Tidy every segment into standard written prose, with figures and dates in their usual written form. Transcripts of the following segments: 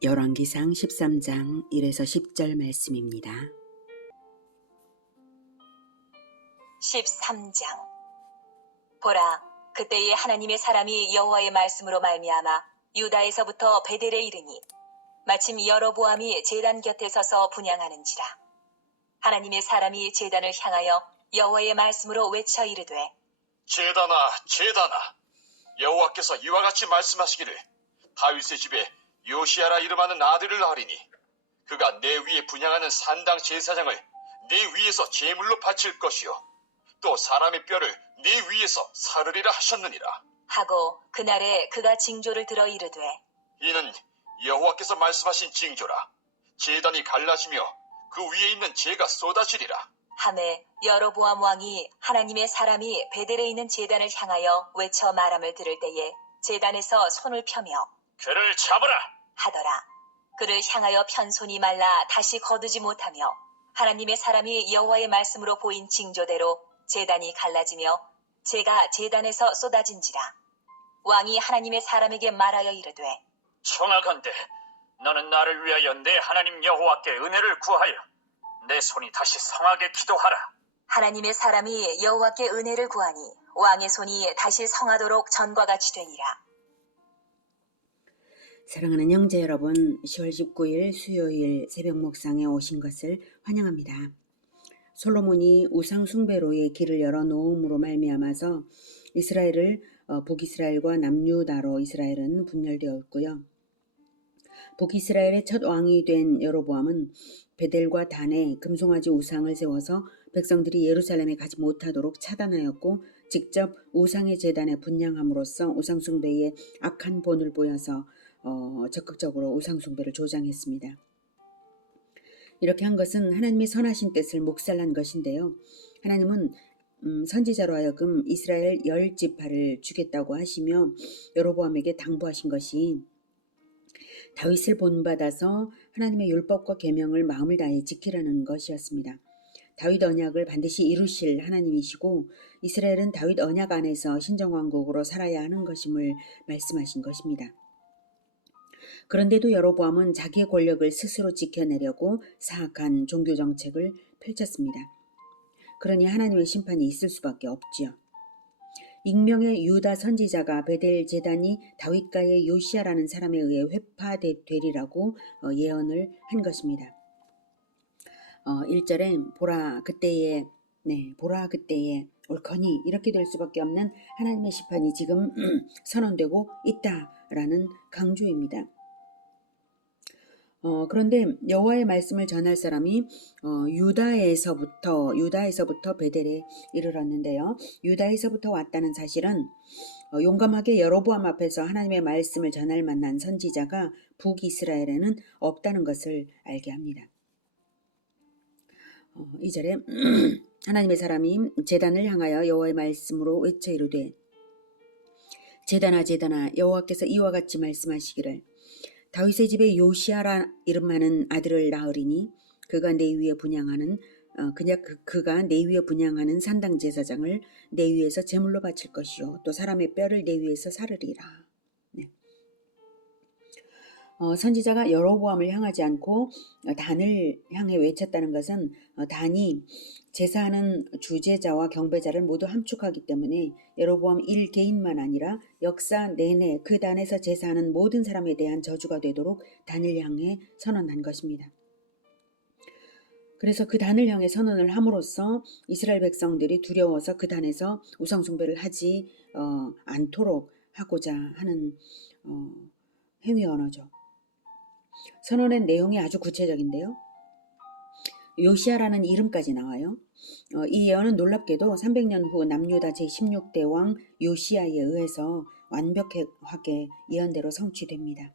열왕기상 13장 1에서 10절 말씀입니다. 13장. 보라, 그때에 하나님의 사람이 여호와의 말씀으로 말미암아 유다에서부터 베델에 이르니 마침 여로보암이 제단 곁에 서서 분향하는지라. 하나님의 사람이 제단을 향하여 여호와의 말씀으로 외쳐 이르되, 제단아, 제단아, 여호와께서 이와 같이 말씀하시기를 다윗의 집에 요시야라 이름하는 아들을 낳으리니 그가 내 위에 분향하는 산당 제사장을 내 위에서 제물로 바칠 것이요 또 사람의 뼈를 내 위에서 사르리라 하셨느니라. 하고 그날에 그가 징조를 들어 이르되, 이는 여호와께서 말씀하신 징조라. 제단이 갈라지며 그 위에 있는 재가 쏟아지리라. 하매 여로보암 왕이 하나님의 사람이 베델에 있는 제단을 향하여 외쳐 말함을 들을 때에 제단에서 손을 펴며 그를 잡으라 하더라. 그를 향하여 편 손이 말라 다시 거두지 못하며 하나님의 사람이 여호와의 말씀으로 보인 징조대로 제단이 갈라지며 재가 제단에서 쏟아진지라. 왕이 하나님의 사람에게 말하여 이르되, 청하건대 너는 나를 위하여 내 하나님 여호와께 은혜를 구하여 내 손이 다시 성하게 기도하라. 하나님의 사람이 여호와께 은혜를 구하니 왕의 손이 다시 성하도록 전과 같이 되니라. 사랑하는 형제 여러분, 10월 19일 수요일 새벽 목상에 오신 것을 환영합니다. 솔로몬이 우상 숭배로의 길을 열어 놓음으로 말미암아서 이스라엘을 북이스라엘과 남유다로 이스라엘은 분열되었고요. 북이스라엘의 첫 왕이 된 여로보암은 베델과 단에 금송아지 우상을 세워서 백성들이 예루살렘에 가지 못하도록 차단하였고 직접 우상의 제단에 분향함으로써 우상 숭배의 악한 본을 보여서 적극적으로 우상 숭배를 조장했습니다. 이렇게 한 것은 하나님의 선하신 뜻을 묵살한 것인데요. 하나님은 선지자로 하여금 이스라엘 10지파를 주겠다고 하시며 여로보암에게 당부하신 것이 다윗을 본받아서 하나님의 율법과 계명을 마음을 다해 지키라는 것이었습니다. 다윗 언약을 반드시 이루실 하나님이시고 이스라엘은 다윗 언약 안에서 신정왕국으로 살아야 하는 것임을 말씀하신 것입니다. 그런데도 여로보암은 자기의 권력을 스스로 지켜내려고 사악한 종교정책을 펼쳤습니다. 그러니 하나님의 심판이 있을 수밖에 없지요. 익명의 유다 선지자가 베델 제단이 다윗가의 요시야라는 사람에 의해 회파되리라고 예언을 한 것입니다. 1절에 보라 그때에 옳거니 이렇게 될 수밖에 없는 하나님의 심판이 지금 선언되고 있다라는 강조입니다. 그런데 여호와의 말씀을 전할 사람이 유다에서부터 베델에 이르렀는데요. 유다에서부터 왔다는 사실은 용감하게 여로보암 앞에서 하나님의 말씀을 전할 만한 선지자가 북이스라엘에는 없다는 것을 알게 합니다. 2절에 하나님의 사람이 제단을 향하여 여호와의 말씀으로 외쳐 이르되, 제단아 제단아 여호와께서 이와 같이 말씀하시기를 다윗의 집에 요시야라 이름하는 아들을 낳으리니 그가 내 위에 분향하는 산당 제사장을 내 위에서 제물로 바칠 것이요 또 사람의 뼈를 내 위에서 사르리라. 선지자가 여로보암을 향하지 않고 단을 향해 외쳤다는 것은 단이 제사하는 주제자와 경배자를 모두 함축하기 때문에 여로보암 1개인만 아니라 역사 내내 그 단에서 제사하는 모든 사람에 대한 저주가 되도록 단을 향해 선언한 것입니다. 그래서 그 단을 향해 선언을 함으로써 이스라엘 백성들이 두려워서 그 단에서 우상 숭배를 하지 않도록 하고자 하는 행위 언어죠. 선언의 내용이 아주 구체적인데요. 요시야라는 이름까지 나와요. 이 예언은 놀랍게도 300년 후 남유다 제16대 왕 요시야에 의해서 완벽하게 예언대로 성취됩니다.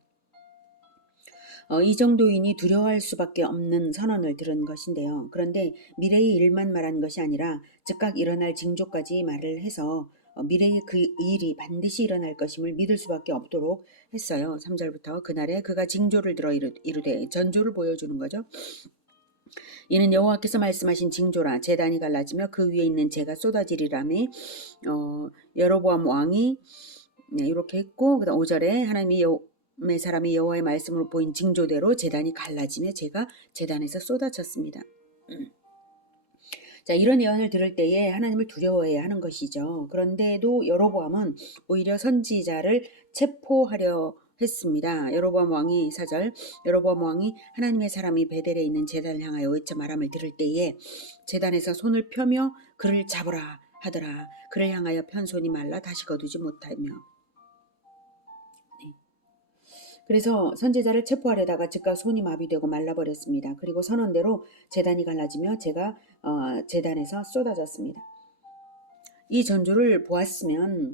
이 정도인이 두려워할 수밖에 없는 선언을 들은 것인데요. 그런데 미래의 일만 말한 것이 아니라 즉각 일어날 징조까지 말을 해서 미래의 그 일이 반드시 일어날 것임을 믿을 수밖에 없도록 했어요. 3절부터 그날에 그가 징조를 들어 이르되 전조를 보여주는 거죠. 이는 여호와께서 말씀하신 징조라. 제단이 갈라지며 그 위에 있는 재가 쏟아지리라며 여로보암 왕이 이렇게 했고 그다음 5절에 하나님이 사람이 여호와의 말씀으로 보인 징조대로 제단이 갈라지며 재가 제단에서 쏟아졌습니다. 자, 이런 예언을 들을 때에 하나님을 두려워해야 하는 것이죠. 그런데도 여로보암은 오히려 선지자를 체포하려 했습니다. 여로보암 왕이 4절, 여로보암 왕이 하나님의 사람이 베델에 있는 제단을 향하여 외쳐 말함을 들을 때에 제단에서 손을 펴며 그를 잡으라 하더라. 그를 향하여 편 손이 말라 다시 거두지 못하며. 그래서 선지자를 체포하려다가 즉각 손이 마비되고 말라버렸습니다. 그리고 선언대로 제단이 갈라지며 제가 제단에서 쏟아졌습니다. 이 전조를 보았으면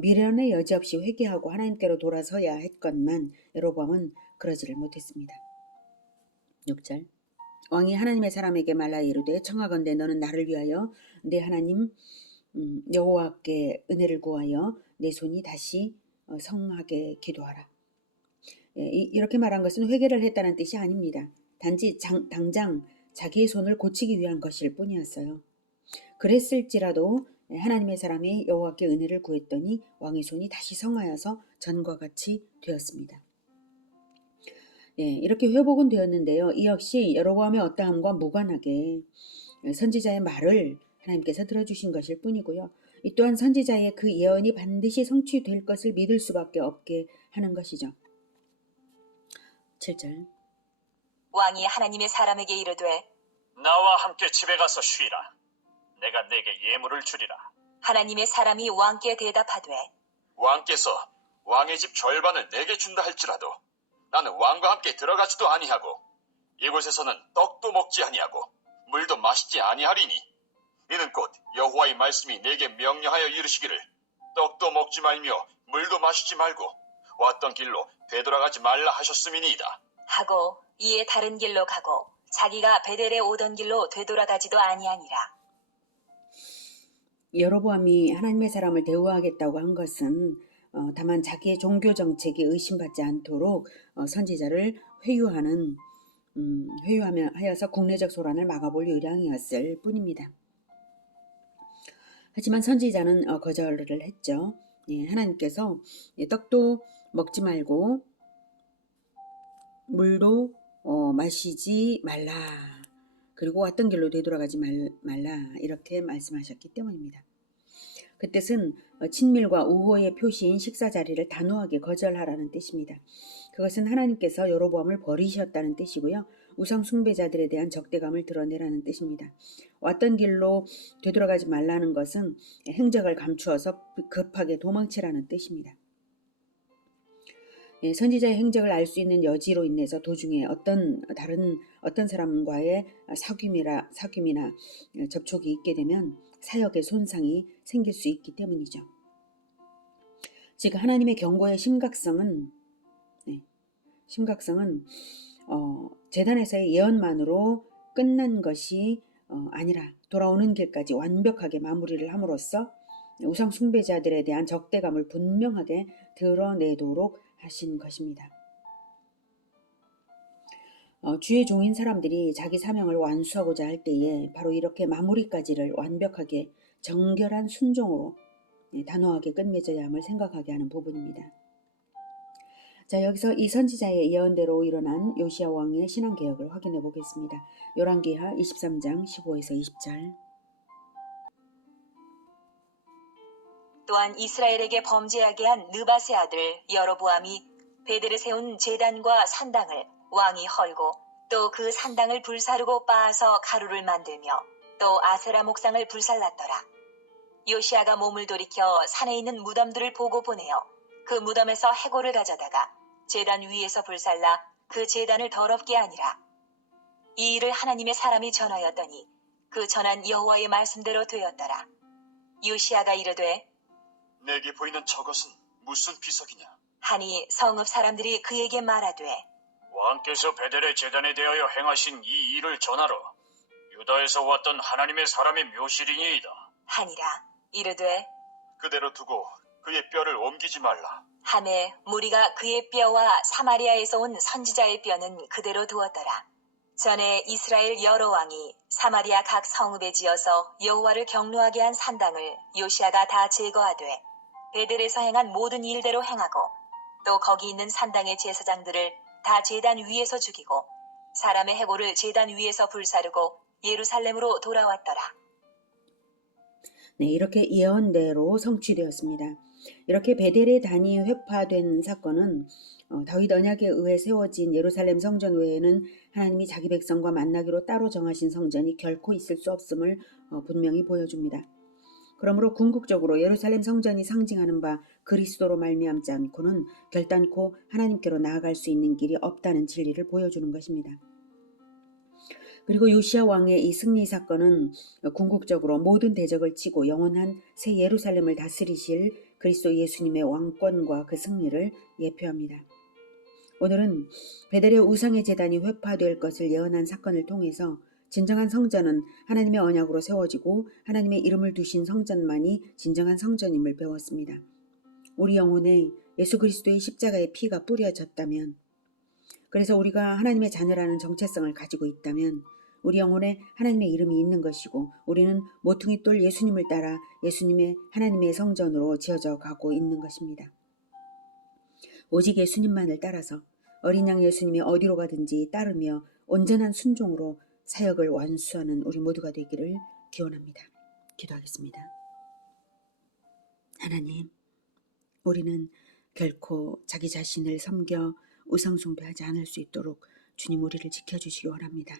미련의 여지 없이 회개하고 하나님께로 돌아서야 했건만 여로보암은 그러지를 못했습니다. 6절, 왕이 하나님의 사람에게 말라 이르되 청하건대 너는 나를 위하여 내 하나님 여호와께 은혜를 구하여 내 손이 다시 성하게 기도하라. 이렇게 말한 것은 회개를 했다는 뜻이 아닙니다. 단지 당장 자기의 손을 고치기 위한 것일 뿐이었어요. 그랬을지라도 하나님의 사람이 여호와께 은혜를 구했더니 왕의 손이 다시 성하여서 전과 같이 되었습니다. 이렇게 회복은 되었는데요. 이 역시 여로보암의 어떠함과 무관하게 선지자의 말을 하나님께서 들어주신 것일 뿐이고요. 이 또한 선지자의 그 예언이 반드시 성취될 것을 믿을 수밖에 없게 하는 것이죠. 7절, 왕이 하나님의 사람에게 이르되 나와 함께 집에 가서 쉬라. 내가 내게 예물을 주리라. 하나님의 사람이 왕께 대답하되 왕께서 왕의 집 절반을 내게 준다 할지라도 나는 왕과 함께 들어가지도 아니하고 이곳에서는 떡도 먹지 아니하고 물도 마시지 아니하리니 이는 곧 여호와의 말씀이 내게 명령하여 이르시기를 떡도 먹지 말며 물도 마시지 말고 왔던 길로 되돌아가지 말라 하셨음이니이다. 하고 이에 다른 길로 가고 자기가 베델에 오던 길로 되돌아가지도 아니하니라. 여로보암이 하나님의 사람을 대우하겠다고 한 것은 다만 자기의 종교 정책에 의심받지 않도록 선지자를 회유하여서 국내적 소란을 막아볼 요량이었을 뿐입니다. 하지만 선지자는 거절을 했죠. 하나님께서 떡도 먹지 말고 물도 마시지 말라. 그리고 왔던 길로 되돌아가지 말라. 이렇게 말씀하셨기 때문입니다. 그 뜻은 친밀과 우호의 표시인 식사 자리를 단호하게 거절하라는 뜻입니다. 그것은 하나님께서 여로보암을 버리셨다는 뜻이고요. 우상 숭배자들에 대한 적대감을 드러내라는 뜻입니다. 왔던 길로 되돌아가지 말라는 것은 행적을 감추어서 급하게 도망치라는 뜻입니다. 선지자의 행적을 알 수 있는 여지로 인해서 도중에 어떤 사람과의 사귐이나 접촉이 있게 되면 사역의 손상이 생길 수 있기 때문이죠. 즉 하나님의 경고의 심각성은 제단에서의 예언만으로 끝난 것이 아니라 돌아오는 길까지 완벽하게 마무리를 함으로써 우상 숭배자들에 대한 적대감을 분명하게 드러내도록 하신 것입니다. 주의 종인 사람들이 자기 사명을 완수하고자 할 때에 바로 이렇게 마무리까지를 완벽하게 정결한 순종으로 단호하게 끝맺어야 함을 생각하게 하는 부분입니다. 자, 여기서 이 선지자의 예언대로 일어난 요시야 왕의 신앙개혁을 확인해 보겠습니다. 열왕기하 23장 15에서 20절. 또한 이스라엘에게 범죄하게 한 느밧의 아들 여로보암이 베델에 세운 제단과 산당을 왕이 헐고 또 그 산당을 불사르고 빻아서 가루를 만들며 또 아세라 목상을 불살랐더라. 요시야가 몸을 돌이켜 산에 있는 무덤들을 보고 보내어 그 무덤에서 해골을 가져다가 제단 위에서 불살라 그 제단을 더럽게 하니라. 이 일을 하나님의 사람이 전하였더니 그 전한 여호와의 말씀대로 되었더라. 요시야가 이르되 내게 보이는 저것은 무슨 비석이냐? 하니 성읍 사람들이 그에게 말하되 왕께서 베델의 제단에 대하여 행하신 이 일을 전하러 유다에서 왔던 하나님의 사람의 묘실이니이다. 하니라. 이르되 그대로 두고 그의 뼈를 옮기지 말라. 하매 무리가 그의 뼈와 사마리아에서 온 선지자의 뼈는 그대로 두었더라. 전에 이스라엘 여러 왕이 사마리아 각 성읍에 지어서 여호와를 경노하게 한 산당을 요시야가 다 제거하되 베델에서 행한 모든 일대로 행하고 또 거기 있는 산당의 제사장들을 다 제단 위에서 죽이고 사람의 해골을 제단 위에서 불사르고 예루살렘으로 돌아왔더라. 네, 이렇게 예언대로 성취되었습니다. 이렇게 베델의 단이 회파된 사건은 다윗 언약에 의해 세워진 예루살렘 성전 외에는 하나님이 자기 백성과 만나기로 따로 정하신 성전이 결코 있을 수 없음을 분명히 보여줍니다. 그러므로 궁극적으로 예루살렘 성전이 상징하는 바 그리스도로 말미암지 않고는 결단코 하나님께로 나아갈 수 있는 길이 없다는 진리를 보여주는 것입니다. 그리고 요시야 왕의 이 승리 사건은 궁극적으로 모든 대적을 치고 영원한 새 예루살렘을 다스리실 그리스도 예수님의 왕권과 그 승리를 예표합니다. 오늘은 베델의 우상의 제단이 회파될 것을 예언한 사건을 통해서 진정한 성전은 하나님의 언약으로 세워지고 하나님의 이름을 두신 성전만이 진정한 성전임을 배웠습니다. 우리 영혼에 예수 그리스도의 십자가의 피가 뿌려졌다면, 그래서 우리가 하나님의 자녀라는 정체성을 가지고 있다면 우리 영혼에 하나님의 이름이 있는 것이고 우리는 모퉁이 돌 예수님을 따라 예수님의 하나님의 성전으로 지어져 가고 있는 것입니다. 오직 예수님만을 따라서 어린 양 예수님이 어디로 가든지 따르며 온전한 순종으로 사역을 완수하는 우리 모두가 되기를 기원합니다. 기도하겠습니다. 하나님, 우리는 결코 자기 자신을 섬겨 우상숭배하지 않을 수 있도록 주님 우리를 지켜주시기 원합니다.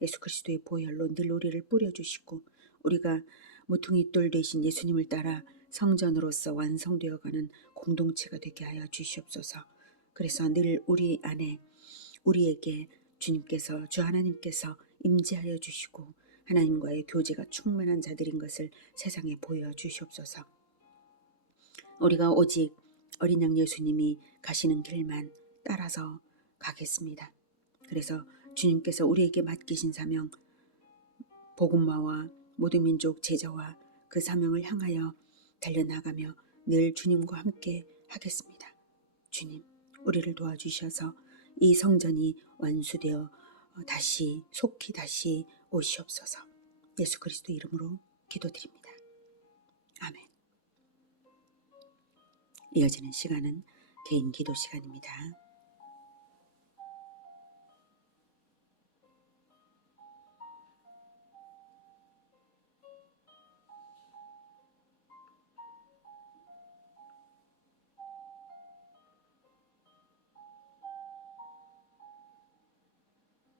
예수 그리스도의 보혈로 늘 우리를 뿌려주시고 우리가 모퉁이돌 되신 예수님을 따라 성전으로서 완성되어가는 공동체가 되게 하여 주시옵소서. 그래서 늘 우리 안에 우리에게 주님께서 주 하나님께서 임재하여 주시고 하나님과의 교제가 충만한 자들인 것을 세상에 보여주시옵소서. 우리가 오직 어린 양 예수님이 가시는 길만 따라서 가겠습니다. 그래서 주님께서 우리에게 맡기신 사명, 복음화와 모든 민족 제자와 그 사명을 향하여 달려나가며 늘 주님과 함께 하겠습니다. 주님, 우리를 도와주셔서 이 성전이 완수되어 속히 다시 오시옵소서. 예수 그리스도 이름으로 기도드립니다. 아멘. 이어지는 시간은 개인 기도 시간입니다.